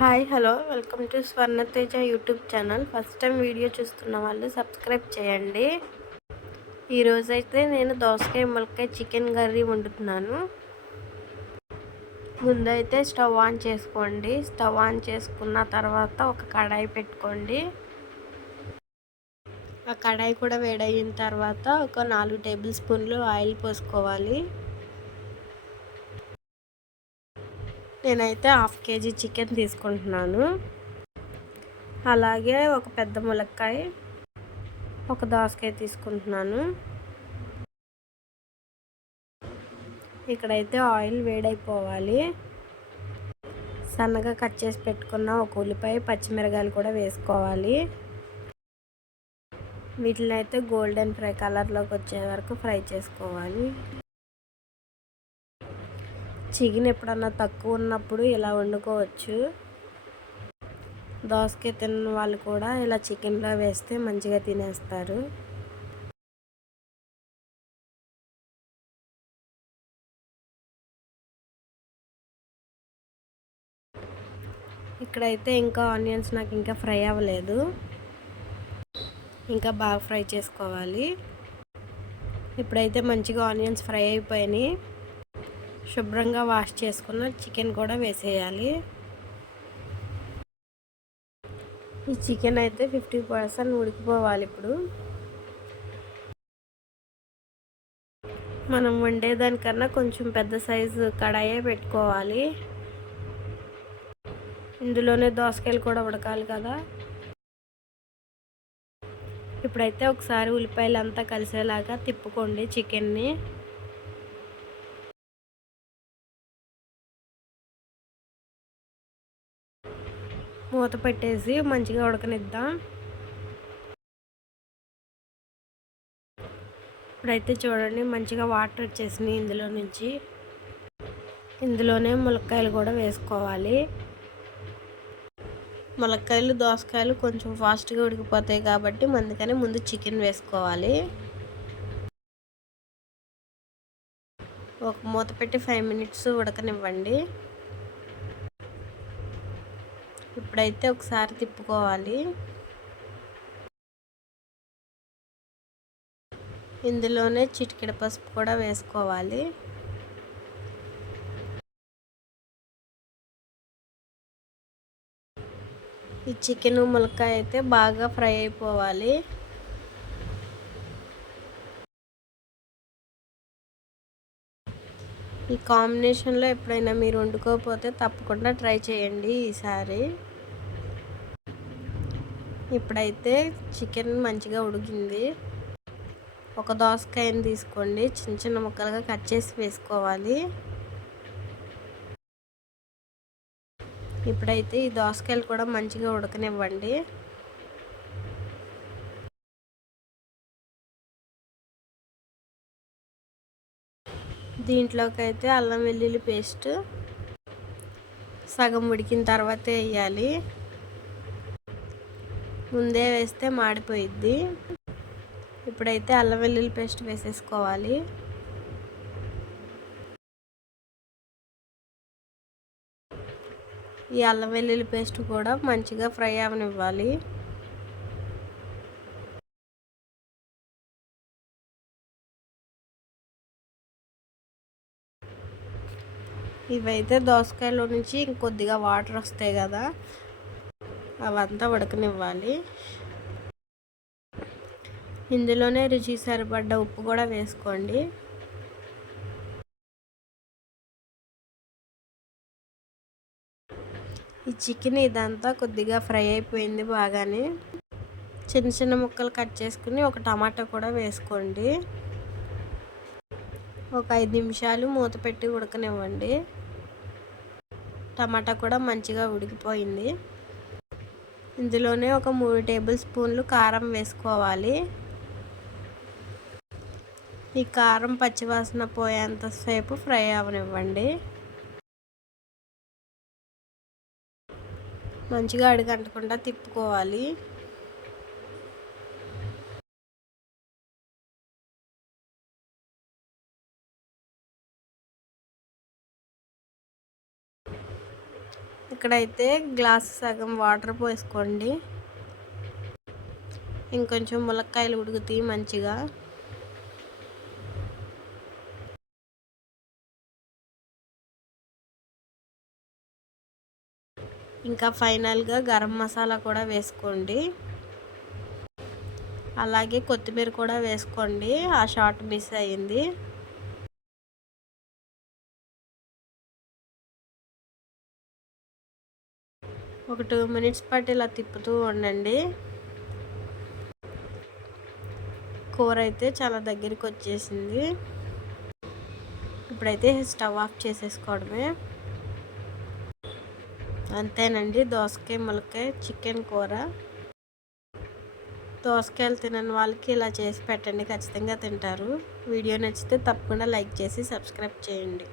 Hi hello. Welcome to Swarnateja YouTube channel. First time video చూస్తున్న వాళ్ళు subscribe చేయండి. ఈరోజైతే నేను దోసకాయ ములకాయ చికెన్ కర్రీ వండుతున్నాను. ముందైతే స్టవ్ ఆన్ చేసుకోండి. స్టవ్ ఆన్ చేసుకున్న తర్వాత ఒక కడాయి పెట్టుకోండి. ఆ కడాయి కూడా వేడయిన తర్వాత ఒక నాలుగు టేబుల్ స్పూన్లు ఆయిల్ పోసుకోవాలి. నేనైతే హాఫ్ కేజీ చికెన్ తీసుకుంటున్నాను. అలాగే ఒక పెద్ద ములక్కాయ ఒక దోసకాయ తీసుకుంటున్నాను. ఇక్కడైతే ఆయిల్ వేడైపోవాలి. సన్నగా కట్ చేసి పెట్టుకున్న ఒక ఉల్లిపాయ పచ్చిమిరకాయలు కూడా వేసుకోవాలి. వీటిని అయితే గోల్డెన్ ఫ్రై కలర్లోకి వచ్చే వరకు ఫ్రై చేసుకోవాలి. చికెన్ ఎప్పుడన్నా తక్కువ ఉన్నప్పుడు ఇలా వండుకోవచ్చు. దోసకాయ తిన్న వాళ్ళు కూడా ఇలా చికెన్లో వేస్తే మంచిగా తినేస్తారు. ఇక్కడైతే ఇంకా ఆనియన్స్ నాకు ఇంకా ఫ్రై అవ్వలేదు. ఇంకా బాగా ఫ్రై చేసుకోవాలి. ఇప్పుడైతే మంచిగా ఆనియన్స్ ఫ్రై అయిపోయినాయి. శుభ్రంగా వాష్ చేసుకున్న చికెన్ కూడా వేసేయాలి. ఈ చికెన్ అయితే ఫిఫ్టీ పర్సెంట్ ఉడికిపోవాలి ఇప్పుడు. మనం వండేదానికన్నా కొంచెం పెద్ద సైజు కడాయే పెట్టుకోవాలి. ఇందులోనే దోసకాయలు కూడా ఉడకాలి కదా. ఇప్పుడైతే ఒకసారి ఉల్లిపాయలు అంతా కలిసేలాగా తిప్పుకోండి చికెన్ని. మూత పెట్టేసి మంచిగా ఉడకనిద్దాం. ఇప్పుడైతే చూడండి మంచిగా వాటర్ వచ్చేసినాయి ఇందులో నుంచి. ఇందులోనే ములక్కాయలు కూడా వేసుకోవాలి. ములక్కాయలు దోసకాయలు కొంచెం ఫాస్ట్గా ఉడికిపోతాయి కాబట్టి అందుకని ముందు చికెన్ వేసుకోవాలి. ఒక మూత పెట్టి ఫైవ్ మినిట్స్ ఉడకనివ్వండి. ఇప్పుడైతే ఒకసారి తిప్పుకోవాలి. ఇందులోనే చిటికెడ పసుపు కూడా వేసుకోవాలి. ఈ చికెన్ ములక్కాయ అయితే బాగా ఫ్రై అయిపోవాలి. ఈ కాంబినేషన్లో ఎప్పుడైనా మీరు వండుకోకపోతే తప్పకుండా ట్రై చేయండి ఈసారి. ఇప్పుడైతే చికెన్ మంచిగా ఉడికింది. ఒక దోసకాయని తీసుకోండి. చిన్న చిన్న ముక్కలుగా కట్ చేసి వేసుకోవాలి. ఇప్పుడైతే ఈ దోసకాయలు కూడా మంచిగా ఉడకనివ్వండి. దీంట్లోకి అయితే అల్లం వెల్లుల్లి పేస్ట్ సగం ఉడికిన తర్వాత వేయాలి. ముందే వేస్తే మాడిపోయిద్ది. ఇప్పుడైతే అల్లం వెల్లుల్లి పేస్ట్ వేసేసుకోవాలి. ఈ అల్లం వెల్లుల్లి పేస్ట్ కూడా మంచిగా ఫ్రై అవనివ్వాలి. ఇవైతే దోసకాయలో నుంచి ఇంకొద్దిగా వాటర్ వస్తాయి కదా అవంతా ఉడకనివ్వాలి. ఇందులోనే రుచి సరిపడ్డ ఉప్పు కూడా వేసుకోండి. ఈ చికెన్ ఇదంతా కొద్దిగా ఫ్రై అయిపోయింది బాగానే. చిన్న చిన్న ముక్కలు కట్ చేసుకుని ఒక టమాటా కూడా వేసుకోండి. ఒక ఐదు నిమిషాలు మూత పెట్టి ఉడకనివ్వండి. టమాటా కూడా మంచిగా ఉడికిపోయింది. ఇందులోనే ఒక మూడు టేబుల్ స్పూన్లు కారం వేసుకోవాలి. ఈ కారం పచ్చివాసన పోయేంతసేపు ఫ్రై అవనివ్వండి. మంచిగా అడిగంటకుండా తిప్పుకోవాలి. ఇక్కడైతే గ్లాస్ సగం వాటర్ పోసుకోండి. ఇంకొంచెం ములక్కాయలు ఉడుకుతాయి మంచిగా. ఇంకా ఫైనల్గా గరం మసాలా కూడా వేసుకోండి. అలాగే కొత్తిమీర కూడా వేసుకోండి. ఆ షార్ట్ మిస్ అయ్యింది. ఒక టూ మినిట్స్ పాటు ఇలా తిప్పుతూ ఉండండి. కూర అయితే చాలా దగ్గరికి వచ్చేసింది. ఇప్పుడైతే స్టవ్ ఆఫ్ చేసేసుకోవడమే. అంతేనండి దోసకాయ ములకాయ చికెన్ కూర. దోసకాయలు తినని వాళ్ళకి ఇలా చేసి పెట్టండి ఖచ్చితంగా తింటారు. వీడియో నచ్చితే తప్పకుండా లైక్ చేసి సబ్స్క్రైబ్ చేయండి.